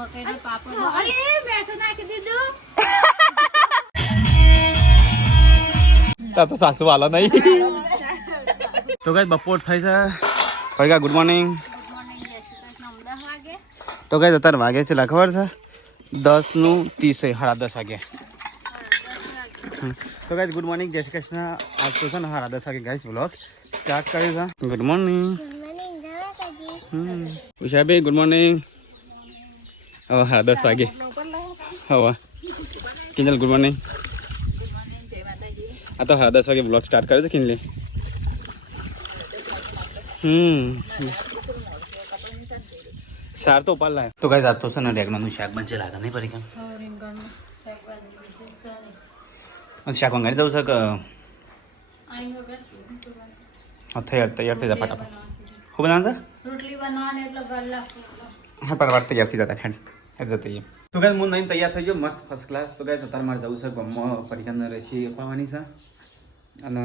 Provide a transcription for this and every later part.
મકાઈનો પાપડ અરે બેઠો નાખી દીધું તો સાસુ વાલો નહીં તો ગાઈસ બપોર થઈ છે ભાઈ ગુડ મોર્નિંગ તો ગાઈસ અત્યારે વાગે છે ખબર છે 10:30 10:30 વાગે તો ગાઈસ ગુડ મોર્નિંગ જય શ્રી કૃષ્ણ આજ તો છે ને 10:30 વાગે ગાઈસ વ્લોગ સ્ટાર્ટ કર્યું છે ગુડ મોર્નિંગ ઉષાભાઈ ગુડ મોર્નિંગ હવે 10:30 વાગે હવે કિંજલ ગુડ મોર્નિંગ આ તો 10:30 વાગે બ્લોગ સ્ટાર્ટ કર્યો છે કિંજલે સાર તો પાલ લાય તો ગાઈસ આ તો છે ને રેગણાનું શાક બનશે લાગે નહીં પડી કેમ શાક મંગાવી દઉં છે કે હા તૈયાર થઈ જાય ફટાફટ ખૂબ બનાવતા રોટલી બનાવવાની એટલે ગર લાગશે હા ફટાફટ તૈયાર થઈ જતા હેડ જતી તો ગાઈસ હું નહીં તૈયાર થઈ ગયો મસ્ત ફર્સ્ટ ક્લાસ તો ગાઈસ અત્યારે મારે જવું છે ગમમાં પરીક્ષાની રેસી અપાવવાની છે અને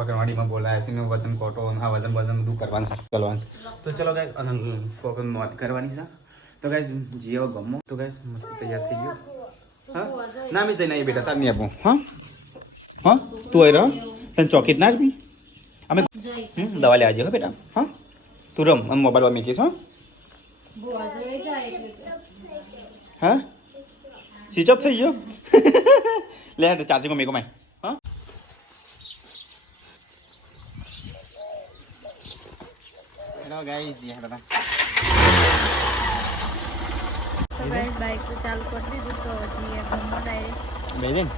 ઓગણવાડીમાં બોલાયા છે ને વજન કોટો હા વજન બધું કરવાનું છે કરવાનું છે તો ચલો ગાઈસ અને કોકન મોત કરવાની છે તો ગાઈસ જીવો ગમો તો ગાઈસ મસ્ત તૈયાર થઈ ગયો હા ના મેં જઈને આવી બેટા તાર નહીં આપું હા હા તું આવી રહ્યો તને ચોકીટ ના આપી અમે દવા લે આજે હો બેટા હા તું રમ અમે મોબાઈલમાં મૂકીશ હા સ્વિચ ઓફ થઈ ગયો લે ચાર્જિંગમાં મેકો માય હા હેલો ગાઈસ જી હા દાદા તો ગાઈસ બાઈક તો ચાલુ કરી દીધું તો હજી ગમમાં ડાયરેક્ટ બેન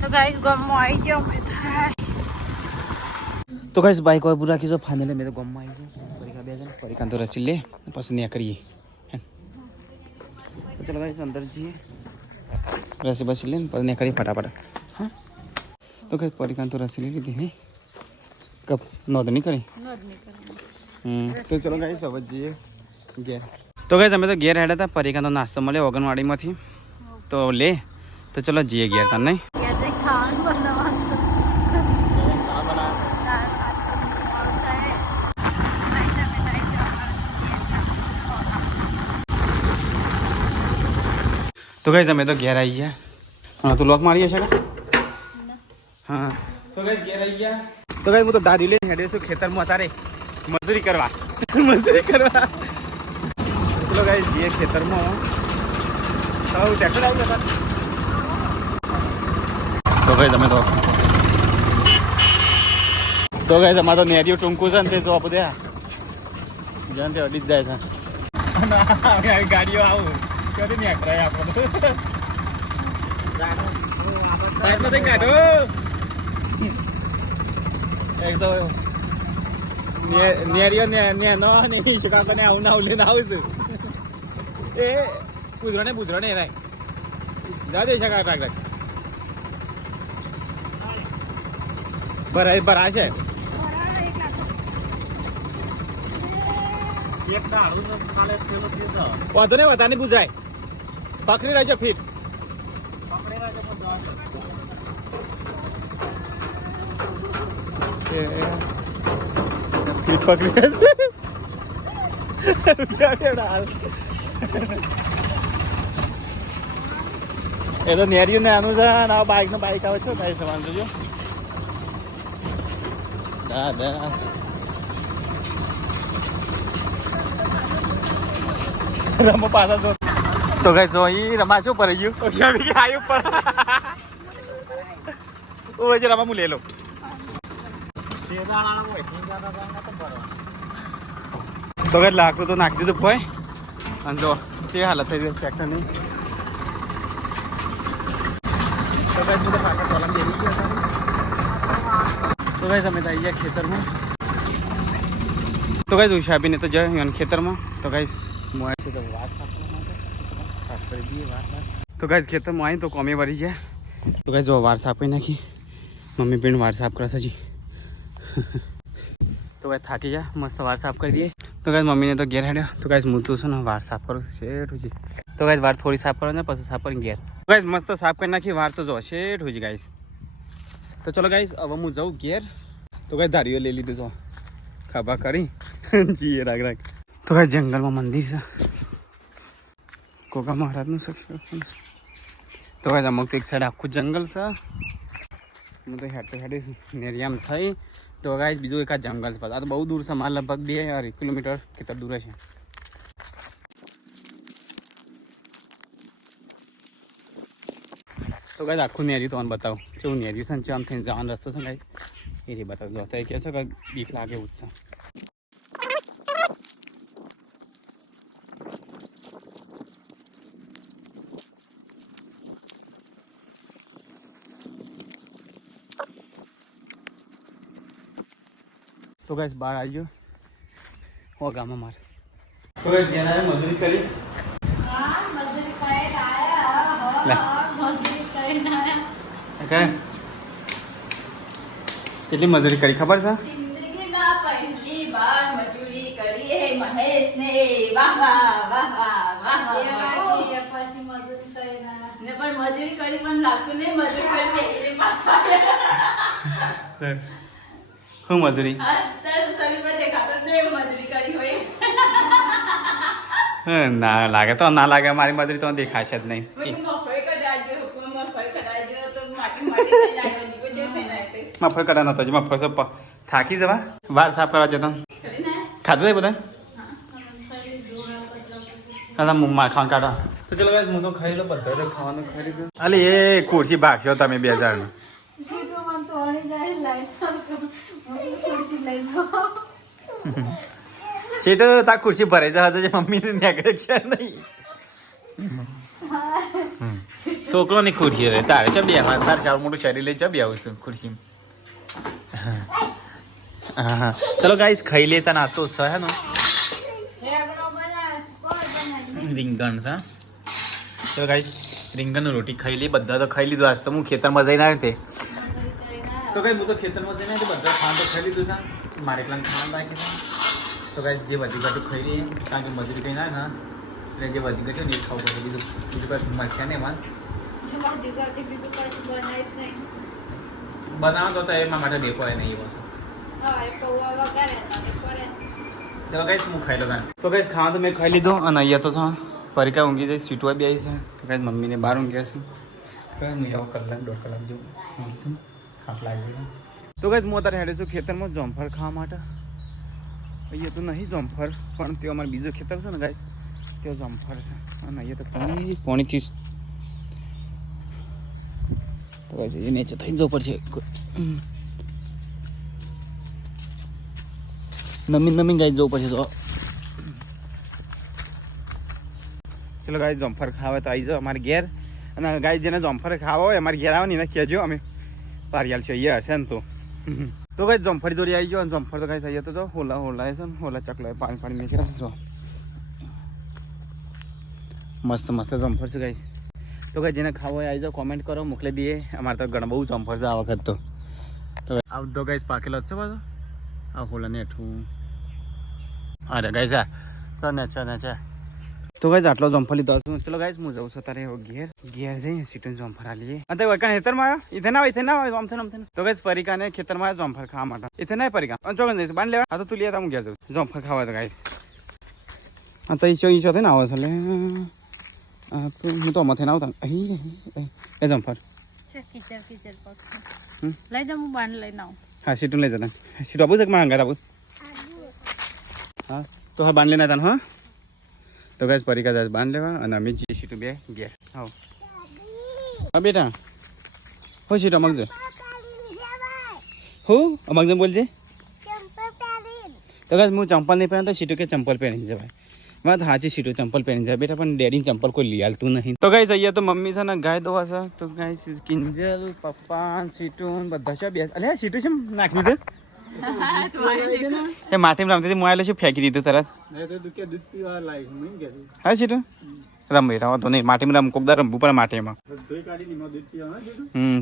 તો ગાઈસ ગમમાં આવી જાવ તો ગાઈસ બાઈક और पूरा की जो फाइनल में तो गम में आई है परीक्षा बेजन परीक्षा तो रसी ले पसंद नहीं करिए तो चलो गाइस अंदर जी रसी बस ले पसंद नहीं करिए फटाफट हाँ तो गाइस परीक्षा तो रसी ले ली थी कब नोट नहीं करी तो चलो गाइस अब जी गेर तो गाइस हमें तो गेर हेडा था परीक्षा तो नाश्ता મળે ઓગણવાડીમાંથી તો લે તો ચલો જીએ ગેર તને નહીં तो गाइस हमें तो घेर आई है हाँ तो लॉक मारी है हाँ तो गाइस घेर आई है तो गाइस वो तो दादी ले हेडे से खेतर में अतारे मजदूरी करवा चलो गाइस ये खेतर में तो ट्रैक्टर आई था तो गाइस हमें तो गाइस हमारा तो नेरियो टुंकू सन से जो आप दे जान से अड़ी जाए था गाड़ियों आओ क्यों नहीं आकर है आपको साइड में देखा दो एक तो नेरियो ने नो नहीं शिका बने आउ ना उले ना आउस ए बुजरणे रे जा दे शिका टाक टाक बरा છે એક દાડું નો ખાલે પેલો દીધો વાંધો ને વધારે બુજાય પકડી રાખજો ફીટ પકડી રાખજો ફીટ પકડી એ તો નેરિયું ને આનું છે આ બાઈક નો બાઈક આવે છે ભાઈ સમાન જોજો દાદા રમો પાછા જો તો કઈ જો ઈ રમા શું પર ગયું ઓકે આયુ પર ઓ જે રમા મુ લે લો તો કઈ લાગતું તો નાખી દીધું કોઈ અને જો જે હાલત થઈ ગઈ ટ્રેક્ટરની તો કઈ બધું પાછા કોલમ જઈ ગયા તો કઈ તમે આવી ગયા ખેતરમાં તો કઈ ઉષાબીને તો જાય ખેતરમાં તો કઈ મોય છે તો વાત સાફ કરી દઈએ વાત તો ગાઈસ ખેતરમાં આવી તો કોમે વળી જાય તો ગાઈસ જો વાર સાફ કરી નાખી મમ્મી પણ વાર સાફ કરે છે જી તો ગાઈસ થાકી જા મસ્ત વાર સાફ કરી દઈએ તો ગાઈસ મમ્મીને તો ઘેર હેડ્યો તો ગાઈસ હું તો છે ને વાર સાફ કરું શેઠ હોય તો ગાઈસ વાર થોડી સાફ કરો ને પછી સાફ કરીને ઘેર ગાઈસ મસ્ત સાફ કરી નાખી વાર તો જો શેઠ હોય ગાઈસ તો ચલો ગાઈસ હવે હું જાઉં ઘેર તો કઈ ધારીઓ લઈ લીધું તો ખાભા કરી જીએ રાગ રાગ તો કઈ જંગલમાં મંદિર છે કોકા મહારાજનું સક્ષમ તો કઈ અમુક એક સાઈડ આખું જંગલ છે હું તો હેડે નેરિયામ થઈ તો ગાઈસ બીજું એક આ જંગલ છે આ તો બહુ દૂર છે મારે લગભગ 2 કિલોમીટર કેટલા દૂર છે તો ગાઈસ આખું નેરી તો બતાવું કેવું નેરી છે આમ થઈને જવાનો રસ્તો છે ગાઈસ એ રી બતાવજો તો કહે છે કે બીક લાગે એવું છે તો ગાઈસ બહાર આવી ગયો હો ગામમાં મારે તો ગાઈસ જેના મજૂરી કરી કેટલી મજૂરી કરી ખબર છે જિંદગીમાં પહેલી વાર મજૂરી કરી હે મહેશને વાહ વાહ વાહ વાહ પછી મજૂરી કરી ને પણ મજૂરી કરી પણ લાગતું નહીં મજૂરી કરી પહેલી પાછા શું મજૂરી તારું શરીર પર દેખાતો જ નહીં મજૂરી કરી હોય ના લાગે તો ના લાગે મારી મજૂરી તો દેખાય છે જ નહીં મફળી કઢાજો મફળી કઢાજો તો માટી માટી થઈ જાય નીકળ જેવું થઈ જાય મફળ કઢા નતો મફળ થાકી જવા વાર સાફ કરવા જતો ખાધું છે બધા માર ખાવાનું કાઢો તો ચલો ગાઈસ હું તો ખાઈ લો બધા તો ખાવાનું ખાઈ લીધું અલી એ ખુરશી ભાગશો તમે 2000 નું સીટ તા ખુરશી ભરાઈ જવા તો મમ્મી ને નીકળે છે નહીં છોકરો ની ખુરશી રે તારે ચા બે તાર ચાર મોટું શરીર લઈ ચા બે આવું છું ખુરશી ચલો ગાઈસ ખાઈ લેતા ના તો છે ને રીંગણ છે ચલો ગાઈસ રીંગણની રોટી ખાઈ લે બધા તો ખાઈ લીધું આજ તો હું ખેતરમાં જઈને આવ્યો તે તો ગાઈસ હું તો ખેતરમાં જઈને આવ્યો બધા ખાવાનું તો ખાઈ લીધું છે મારે એકલા ખાવાનું બાકી છે તો ગાઈસ જે વધી ઘટું ખાઈ લઈએ કારણ કે મજૂરી કઈ ના ને એટલે જે વધી ઘટ્યું ને એ ખાવું પડે બીજું કઈ મળશે ને એમાં બનાવો તો એમાં માટે દેખો હોય નહીં એ વસ્તુ ચલો ગાઈસ હું ખાઈ લો તો ગાઈસ ખાવા તો મેં ખાઈ લીધો અને અહીંયા તો શું પરિકા ઊંઘી જાય સીટવા બી આવી છે તો ગાઈસ મમ્મીને બહાર ઊંઘ્યા છે હું એવો કલાક 1.5 કલાક જેવું ઊંઘીશું થાક લાગી ગયો તો ગાઈસ હું અત્યારે હેડે છું ખેતરમાં જોમફળ ખાવા માટે અહીંયા તો નહીં જોમફળ પણ તે અમારે બીજો ખેતર છે ને ગાઈસ તે જોમફળ છે અને અહીંયા તો પોણીથી તો ગાઈસ એ નીચે થઈને જવું પડશે નમી ગાઈ જવું પડશે તો ચલો ગાઈ જોમફળ ખાવે તો આવી જાઓ અમારે ઘેર અને ગાઈ જેને જોમફળ ખાવા હોય અમારે ઘેર આવે ને એને કહેજો અમે પારિયાલ છે અહીંયા હશે ને તો ગાઈ જોમફળ જોડી આવી ગયો અને જોમફળ તો ગાઈ અહીંયા તો જો હોલા છે ને હોલા ચકલા પાણી નીકળે છે જો મસ્ત મસ્ત જોમફળ છે ગાઈ તો ગાઈ જેને ખાવા હોય આવી જાઓ કોમેન્ટ કરો મોકલી દઈએ અમારે તો ઘણા બહુ જોમફળ છે આ વખત તો આવતો ગાઈ પાકેલો જ છે બધો આ હોલા ને હેઠું અરે ગાઈસ છે તો ગાઈસ આટલો જોમફળ લીધો છું ચલો ગાઈસ હું જાઉં છું તારે ઘેર જઈએ સીટન જોમફળ આલીએ અને વળકા ખેતરમાં આવ્યો ઇથે ના આવે આમ તો ગાઈસ પરિકાને ખેતરમાં આવ્યો જોમફળ ખાવા માટે ઇથે ના પરિકા ચોકન જઈશ બાંધ લેવા તો તું લે હું ઘેર જાઉં જોમફળ ખાવા તો ગાઈસ આ તો ઈચો થઈને આવો છો એટલે હું તો મથે ના આવતા અહીં એ જોમફળ લઈ જાઉં હું બાંધ લઈને આવું હા સીટું લઈ જતા સીટ આવું છે કે માંગા આવું હા તો હા બાંધ લેના હતા હા તો ગાઈસ પરિકા જાય બાંધ લેવા અને અમે જઈએ સીટું બે ગયા આવો હા બેટા હો સીટ અમગજો હું અમગજો બોલજે તો ગાઈસ હું ચંપલ નહીં પહેરતો સીટું કે ચંપલ પહેરી જવાય વાત સાચી સીટું ચંપલ પહેરી જાય બેટા પણ ડેડીને ચંપલ કોઈ લઈ હાલતું નહીં તો ગાઈસ અહીંયા તો મમ્મી છે ને ગાય દોવા છે તો ગાઈસ કિંજલ પપ્પા સીટું બધા છે બે અલે સીટું છે નાખી દીધું એ માટીમાં રમતી હતી મોબાઈલ શું ફેંકી દીધું તરત હા સીટું રમવી રહો તો નહીં માટીમાં રમ કોકદા રમવું પડે માટીમાં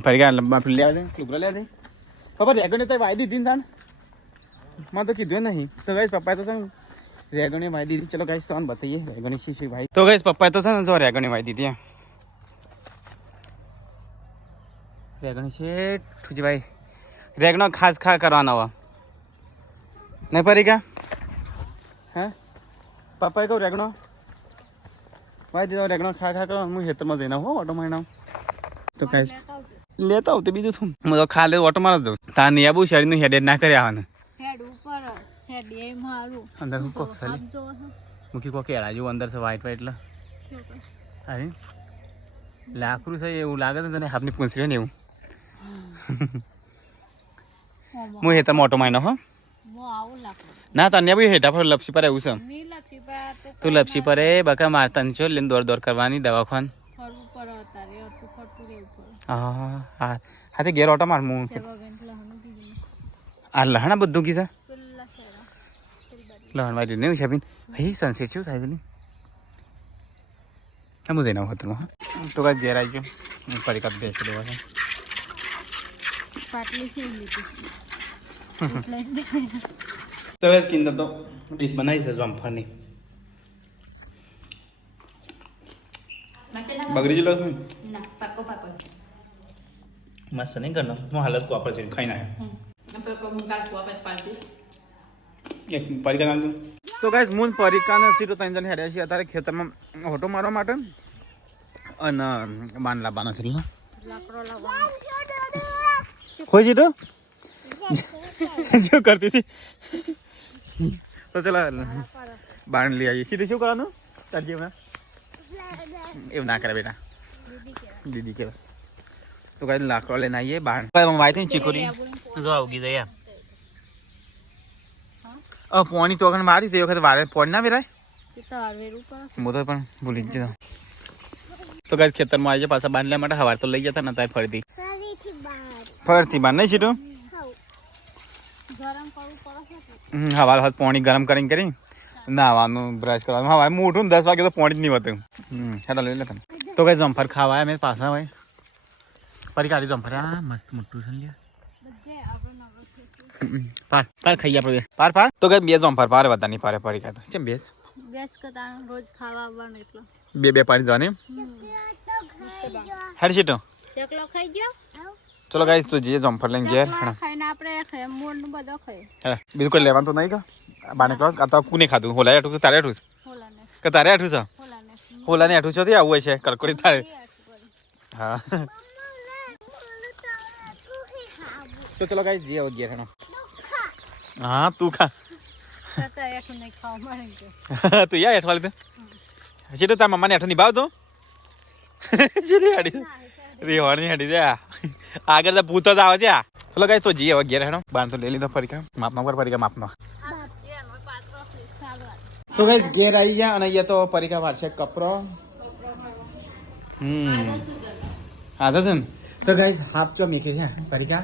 ફરી ગયા લેવા દે લુગડા લેવા દે પપ્પા રેગણે તો વાઈ દીધી ને તાણ મેં તો કીધું નહીં તો ગાઈસ પપ્પાએ તો છે રેગણી વાઈ દીધી ચલો ગાઈસ તો બતાવીએ રેગણી શી ભાઈ તો ગાઈસ પપ્પાએ તો છે ને જો રેગણી વાઈ દીધી રેગણો છે ઠુજીભાઈ રેગણો ખાસ ખા કરવાનો હવે નહીં પરીકા હે પપ્પાએ કહું રેગણો ભાઈ દીધો રેગણો ખા ખા કરો હું ખેતરમાં જઈને હો ઓટો મારીને તો કાંઈ લેતા આવું તે બીજું શું હું તો ખા લે ઓટો માર જાઉં તાર નહીં આવું શરીરનું હેડ ના કરી આવવાનું અંદર હું કોક સાલી મૂકી કોક એડા જેવું અંદર છે વ્હાઈટ વ્હાઈટ અરે લાકડું છે એવું લાગે છે તને હાથની પૂંછડી ને એવું હું હેતરમાં ઓટો મારીને હો ના તને બી હેઠા પર લપસી પર એવું છે તું લપસી પર બકા મારતા છો લઈને દોડ દોડ કરવાની દવાખાન હા હા તે ઘેર ઓટો માર હું આ લહણા બધું કી છે લહણ વાળી નહીં શાબીન ભાઈ સનસેટ શું થાય છે હું જઈને આવું હતું તો કાંઈ ઘેર આવી ગયો ફરી કાપ બેસી દેવા છે તો હવે કિંદર તો ડીશ બનાવી છે જામફળની બગડી ગયેલો છું ના પાકો પાકો મસ્ત નહીં કરનો હું હાલત કો આપણે છે ખાઈ નાખ્યો એક પરીકા નાખું તો ગાઈસ મૂન પરીકાના સીટો ત્રણ જણ હેડ્યા છે અત્યારે ખેતરમાં હોટો મારવા માટે અને બાન લાવવાનો છે ખોઈ સીટો શું કરતી હતી તો ચલો બાણ લઈ આવીએ સીધું શું કરવાનું તારી હમણાં એવું ના કરે બેટા દીદી કેવા તો કઈ લાકડો લઈને આવીએ બાણ વાય ચીકોરી જો આવગી જાય પોણી તો મારી તે વખતે વારે પોણી ના વેરાય હું તો પણ ભૂલી જ જતો તો કઈ ખેતરમાં આવી જાય પાછા બાંધલા માટે હવાર તો લઈ જતા ને ત્યાં ફરતી બાર નહીં સીટું હવાર હાથ પોણી ગરમ કરી નાવાનું બ્રશ કરવાનું હવાર મોટું 10 વાગે તો પોણી જ નહીં હોતું હેડા લઈ લેતા તો કઈ જમફર ખાવા મેં પાછા હોય ફરી કાઢી જમફર આ મસ્ત મોટું છે લે પાર પાર ખાઈ આપણે પાર તો કઈ બે જમફર પારે બધા નહીં પારે ફરી કાઢો કેમ બેસ રોજ ખાવા આવવાનું એટલે બે પાણી જવાની હેડ સીટો એકલો ખાઈ ગયો ચલો ગાઈસ તો જે જમફર લઈને ઘેર ખાઈને આપણે ખાય મોડ નું બધો ખાય બીજું કોઈ લેવાનું તો નહીં કા બાને કહો આ તો કુને ખાધું હોલા આઠું છે તારે આઠું છે કે તારે આઠું છે હોલાને આઠું છે આવું હોય છે કડકોડી તારે હા તો ચલો ગાઈસ જે આવો ઘેર હા તું ખા તું યા એઠવાળી તો સીધું તાર મમ્માને એઠો નિભાવ તો સીધી હાડી છે રેવાણી હાડી છે આગળ તો પૂતો જ આવે છે ચલો ગાઈસ તો જઈએ હવે ઘેર હેડો બાણ તો લઈ લીધો ફરીકા માપનો પર ફરીકા માપનો તો ગાઈસ ઘેર આવી ગયા અને અહીંયા તો પરીકા વાળશે કપરો હા તો છે ને તો ગાઈસ હાફ ચો મેકે છે પરીકા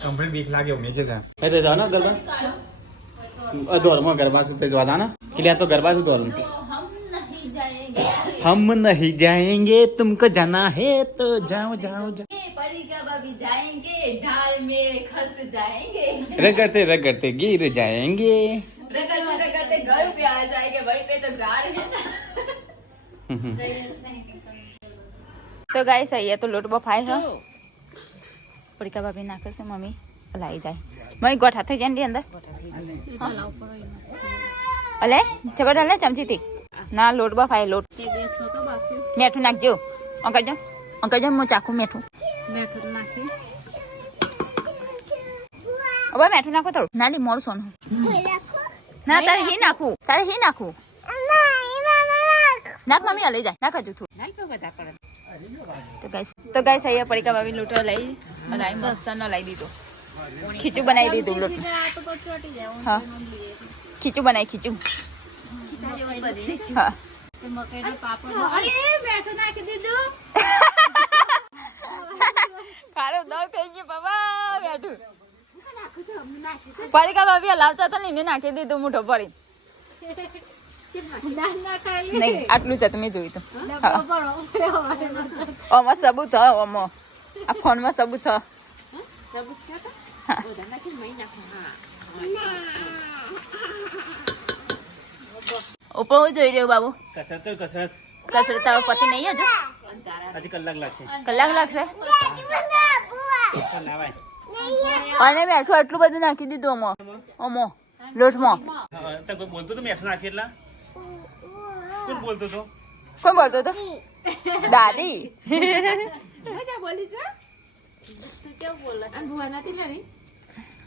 કમ્પ્લીટ વીક લાગે મેકે છે કઈ તો જાવ ને ગરબા દોરમાં ગરબા સુધી જવા દા ને કે તો ગરબા સુધી દોર हम नहीं जाएंगे तुमको जाना है तो जाओ जाओ जाओ परीका भाभी जाएंगे ढाल में खस जाएंगे रगड़ते गिर जाएंगे रगड़ते घर पे आ जाएंगे वहीं पे तो गार है ना तो गाइस ये तो लोट बफाए है परीका भाभी नाखे से मम्मी लाई जाए मम्मी गोठा થઈ જાય ને અંદર અલે ચબડ અલે ચમચી થી ના લોટ બફાય લોટ મેઠું નાખજો અંકલ જો હું ચાખું મેઠું નાખી હવે મેઠું નાખો થોડું નાલી મોડું સોનું ના તારે હી નાખું નાખ મમ્મી લઈ જાય નાખ હજુ થોડું તો ગાઈસ અહીંયા પડીકા ભાભી લોટો લઈ મસ્ત ન લઈ દીધો ખીચું બનાવી દીધું લોટ હા ખીચું હા ખારું દવ થઈ ગયું બાબા બેઠું પડીકા ભાભી લાવતા હતા ને એને નાખી દીધું મૂઠો પડી નહીં આટલું છે તમે જોયું તો આમાં સબૂત હ આમાં આ ફોનમાં સબૂત હ ઉપર હું જોઈ રહ્યો બાબુ કસરત તારો પતિ નહીં હજુ હજી કલાક લાગશે. કલાક લાગશે ચાલ લાવાય. અને મેઠું એટલું બધું નાખી દીધું અમો લોટમાં. હા, તો કોઈ બોલતું હતું મેઠું નાખી એટલા? કોણ બોલતું હતું? કોણ બોલતો હતો? દાદી.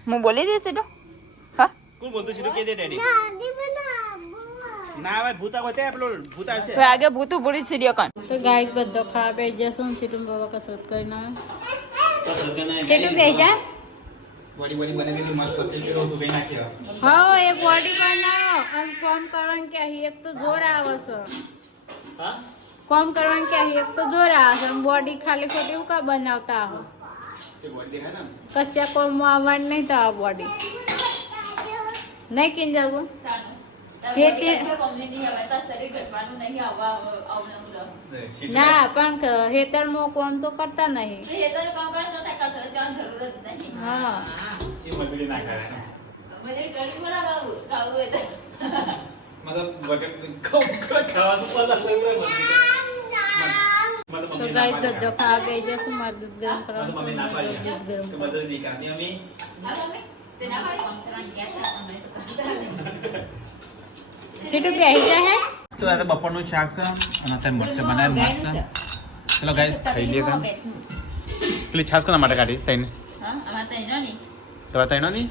હું બોલી દઈશ તો હા કોણ બોલતું છે? કે દે ડેડી. ના આવે ભૂત આવે તે પેલો ભૂત આવશે. હવે આગે ભૂતું પૂરી સીડીઓ કાન. તો ગાઈસ બધો ખાવા બે જશું સીટું બાબા કસરત કરીને સીટું બે જા બોડી બોડી બની દીધી મસ્ત પતલી રોજ ઉભી નાખ્યો. હા એ બોડી બનાવો અને કોમ કરવાનું કે અહીં એક તો જોર આવે છે હા કોમ કરવાનું કે અહીં એક તો જોર આવે છે બોડી ખાલી ખોટી એવું કા બનાવતા હો તે બોડી હે ને કશા કોમ આવવાનું નહીં તો આ બોડી નહીં કિંજલ બોલ ના પણ હેતરમાં કોમ તો કરતા નહીં હા એ મજૂરી ના કરે ને મતલબ બટન ખાવાનું પણ તો ગાઈસ બધો ખાવા બે જશું મારે દૂધ ગરમ મમ્મી ના કરવાનું પાડી દૂધ ગરમ કે મજૂરી નહીં કરવાની મમ્મી. સીટું બેસી જાય હે તો આ તો બપોરનું શાક છે અને અત્યારે મરચાં બનાવ્યા મસ્ત. ચલો ગાઈસ ખાઈ લઈએ તમે. પેલી છાશ કોના માટે કાઢી તઈને તો તૈનો નહીં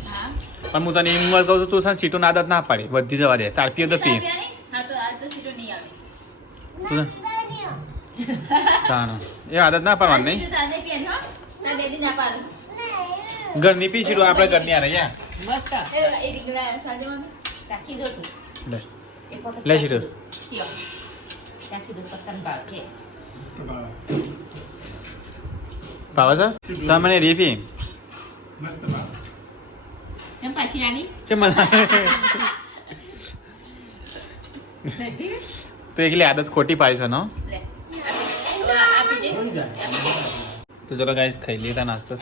પણ હું તને એમ કહું છું તું છે સીટો આદત ના પાડી બધી જવા દે તાર પીએ તો પી એ આદત ના પાડવાની નહીં ઘરની પી સીટો આપણે ઘરની આ રહ્યા લે લે સીટો ભાવે છે સામાન્ય રીપી તો એકલી આદત ખોટી પાડી છે નો તો ચલો ગાઈસ ખાઈ લીધા નાસ્તો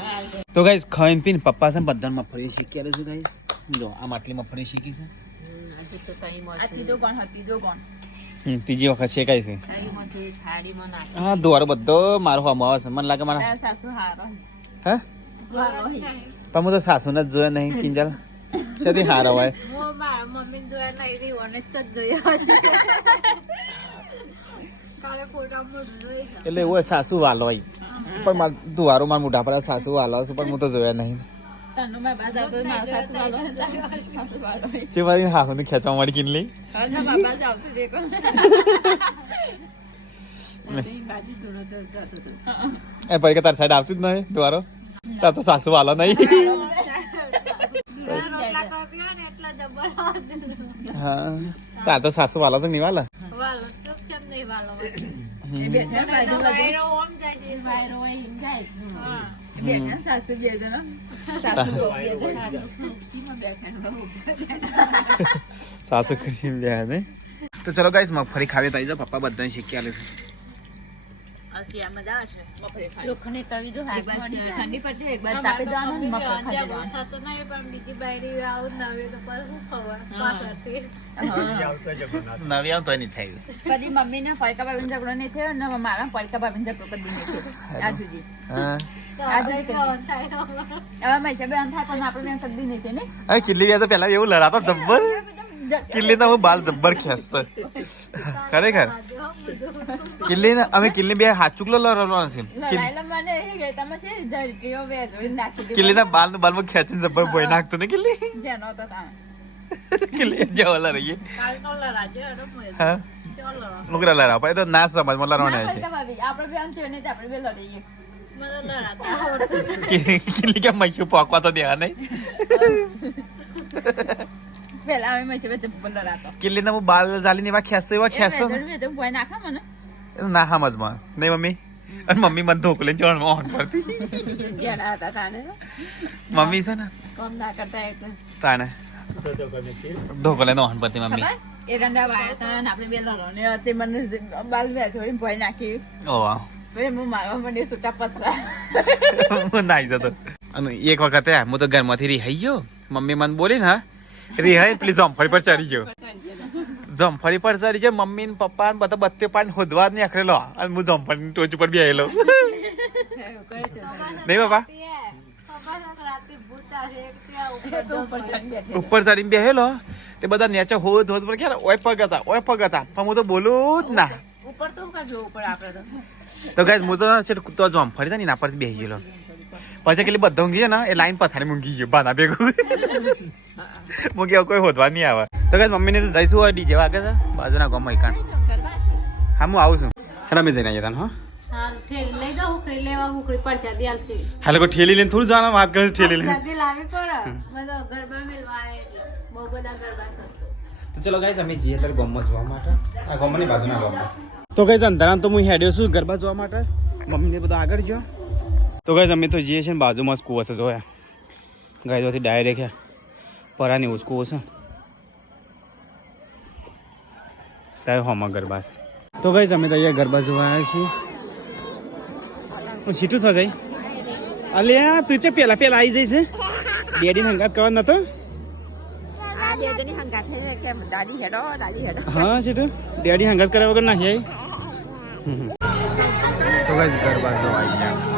તો ગાઈસ ખાઈને પીને પપ્પા છે બધાને મફળી શીખી આલે છે ગાઈસ જો આ માટલી મફળી શીખી છે ત્રીજી વખત શેકાય છે હા દુવારો બધો મારો હવામાં આવે છે મને લાગે મારા હે પણ હું તો સાસુ ને જ જોયા નહીં કિંજલ સદી હારો હોય મમ્મી જોયા નહીં રહી ઓને જ જોયા છે કાલે ફોટામાં જોઈ એટલે એવું હોય સાસુ વાલો હોય પણ માર દુવારો મારા મોઢા પર સાસુ વાલો છે પણ હું તો જોયા નહીં જે મારી હાફ ને ખેંચવા મળી કિનલી એ પડી કે તાર સાઈડ આવતી જ નહીં દુવારો તાર તો સાસુ વાલો નહીં હા તાર તો સાસુ વાલો તો નહીં વાલા સાસુ ખુશી બે ને તો ચલો ગાઈસ મગફળી ખાવી તો આવી જાઓ પપ્પા બધાને શીખી આલે છે લોખંડે તવી દો ઠંડી પડશે એક બાર તાપી દેવાનું ને મફત ખાઈ દેવાનું. થતો નહીં પણ બીજી બાયડી આવું નવે તો પછી શું ખબર પાછળથી નવી આવ તો નહીં થાય કદી મમ્મી ને પડકા ભાભી ઝઘડો નહીં થયો ને મારા પડકા ભાભી ઝઘડો કદી નહીં થયો આજ સુધી હા આજ સુધી કદી. હવે મહેશા બેન થાય પણ આપણે બેન કદી નહીં થયો ને અરે કિલ્લી બે તો પેલા એવું લડાતો જબ્બર કિલ્લી તો હું બાલ જબ્બર ખેંચતો ખરેખર કિલ્લી અમે કિલ્લી બે હાથ ચૂકલો લડવાનો છે લડાયેલા મને એ ગઈ તમે છે ઝડકીઓ બે જોડી નાખી દીધી કિલ્લી ના બાલ બાલમાં ખેંચીને જબ્બર ભોય નાખતો ને કિલ્લી જેનો હતો તમે કિલ્લી જવાલા રહીએ કાલ તો લડાજે અરે હા ચાલો નુકરા લડાવ પણ એ તો ના સમજ માં લડવાના છે પડકા ભાભી આપણે બેન થયો ને આપણે બે લડીએ મને લડાતા આવડતું કિલ્લી કે મૈસું પોકવા તો દેવા નહીં પેલા અમે મહેશા બે જબ્બર લડાતો કિલ્લી ના હું બાલ જાલી એવા ખેંચતો એવા ખેંચતો ને. બે ભોય નાખા મને એ તો ના સમજમાં નહીં મમ્મી અને મમ્મી મને ધોકલે ચણમાં ઓન પડતી ઘેડા હતા તાને મમ્મી છે ને કોમ ના કરતા એક તાને ધોકલે નો ઓન પડતી મમ્મી ખબર એરંડા વાયા હતા ને આપણે બે લડો ને તે મને બાલ બે જોઈને ભોય નાખી ઓ વાહ પછી હું મારવા માંડી છૂટા પતરા હું નાઈ જતો અને એક વખત હું તો ઘરમાંથી રિહાઈ ગયો મમ્મી મને બોલી ને રિહાઈ પેલી જમફળી પર ચડી ગયો જમફળી પર ચડી છે મમ્મી ને પપ્પા ને બધા બત્તે પાણી હોદવા જ નીકળેલો અને હું જમફળી ટોચ ઉપર બેહેલો નહીં બાપા ઉપર ચડીને બેહેલો તે બધા નેચે હોદ હોદ પર ક્યારે ઓય પગ હતા પણ હું તો બોલું જ ના ઉપર તો કા જો ઉપર આપણે તો ગાઈસ હું તો તો જમફળી છે ને એના પરથી બેસી ગયેલો પછી કેટલી બધા ઊંઘી છે ને એ લાઈન પથારી મૂંઘી ગયો બાના ભેગું મૂકી કોઈ હોદવા નહીં આવે તો ગાઈસ મમ્મીને તો જઈશું હોય ડીજે વાગે છે બાજુના ગામમાં કાણ હા હું આવું છું રમે જઈને આવીએ તને હા હાલે કોઈ ઠેલી લઈને થોડું જવાનું વાત કરે ઠેલી લઈને તો ચલો ગાઈસ અમે જઈએ ત્યારે ગામમાં જોવા માટે આ ગામની બાજુના ગામમાં તો ગાઈસ અંધારામાં તો હું હેડ્યો છું ગરબા જોવા માટે મમ્મીને બધા આગળ જો તો ગાઈસ અમે તો જઈએ છીએ ને બાજુમાં જ કૂવો છે જોયા ગાઈસોથી ડાયરેક્ટ પરાની ઉસ કૂવો છે ત્યારે હોમાં ગરબા છે તો ગાઈસ અમે તો અહીંયા ગરબા જોવા આવ્યા છીએ હું સીટું સજાઈ અલ્યા તું છે પેલા આવી જઈશ ડેડીને હંગાત કરવા નતો હા સીટું ડેડી હંગાત કર્યા વગર નાખી આવી તો ગાઈસ ગરબા જોવા આવી ગયા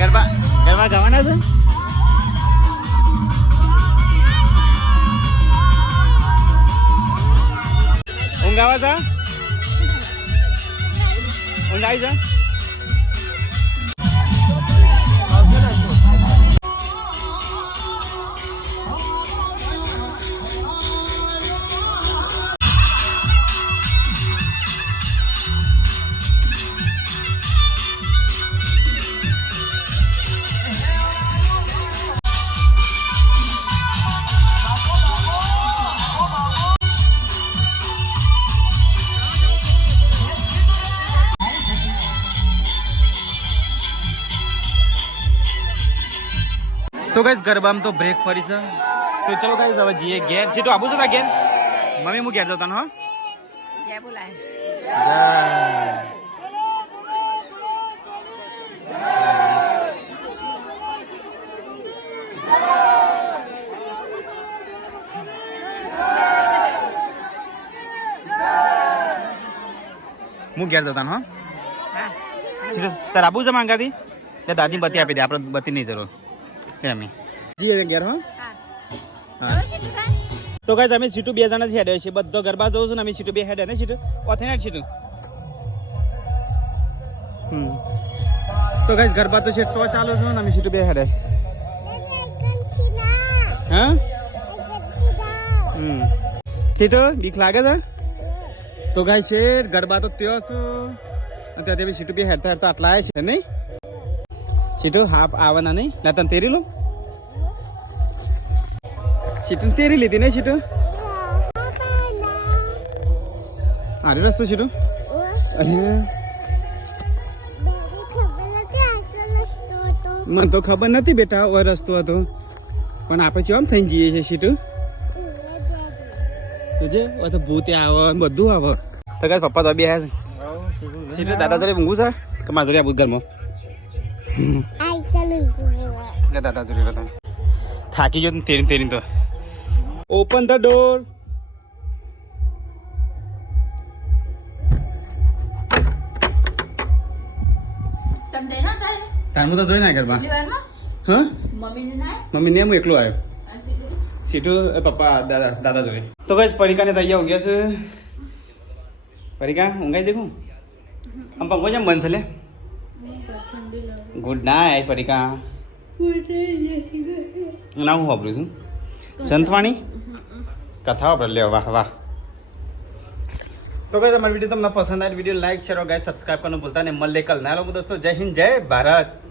ગરબા ગાવાના છે ઊંઘ આવે છે ઊંઘ આવી છે તો ગાઈસ ગરબામાં તો બ્રેક પડી છે તો ચલો ગાઈસ હવે જઈએ ઘેર સીટો આબુ છે ઘેર મમ્મી હું ઘેર જતા ને હો જય બોલાય હું ઘેર જતા ને હો સીધો તાર આબુ છે માંગાથી દાદી બત્તી આપી દે આપણે બત્તી નહીં જરૂર એમ જી ઘેર હો તો ગાઈસ અમે સીટુ બે જણા હેડે છે બધો ગરબા જોઉં છું ને અમે સીટુ બે હેડે ને સીટુ ઓથેને સીટુ તો ગાઈસ ગરબા તો છે તો ચાલુ છે ને અમે સીટુ બે હેડે હા સીટુ બીક લાગે છે તો ગાઈસ છે ગરબા તો ત્યો છું અત્યારે સીટુ બે હેડતા હેડતા આટલા આવે છે નહીં સીટુ હાફ આવવાના નહીં ના તને તેરી લો સીટુ તેરી લીધી નહીં સીટુ અરે રસ્તો સીટુ અરે મને તો ખબર નથી બેટા ઓર રસ્તો હતો પણ આપણે કેમ થઈને જઈએ છીએ સીટુ તુજે તો ભૂતે આવે બધું આવે તો કાંઈ પપ્પા તો બે સીટુ દાદા જોડે ઊંઘું છે કે મારા જોડે આ ઘરમાં દાદા જોડે થાકી ગયો તેરી તો ઓપન ધ ડોર સમજાય ના તારે તારું તો જોઈ ના ગરબા હા મમ્મી ને હું એકલો આવ્યો સીટુ પપ્પા દાદા જોડે તો કઈ પરીકાને તૈયાર ઊંઘ્યા છે પરીકા ઊંઘાઈ દેખું આમ પંખો જેમ બંધ છે લે ગુડ નાઇટ પરીકા ના હું વાપરું છું સંતવાણી કથા વાપરે લે વાહ વાહ તો કઈ તમારી વિડીયો તમને પસંદ આવે વિડીયો લાઈક શેર और गाइस सब्सक्राइब करना भूलता नहीं। मल्ले कल ना लो दोस्तों। जय हिंद जय भारत।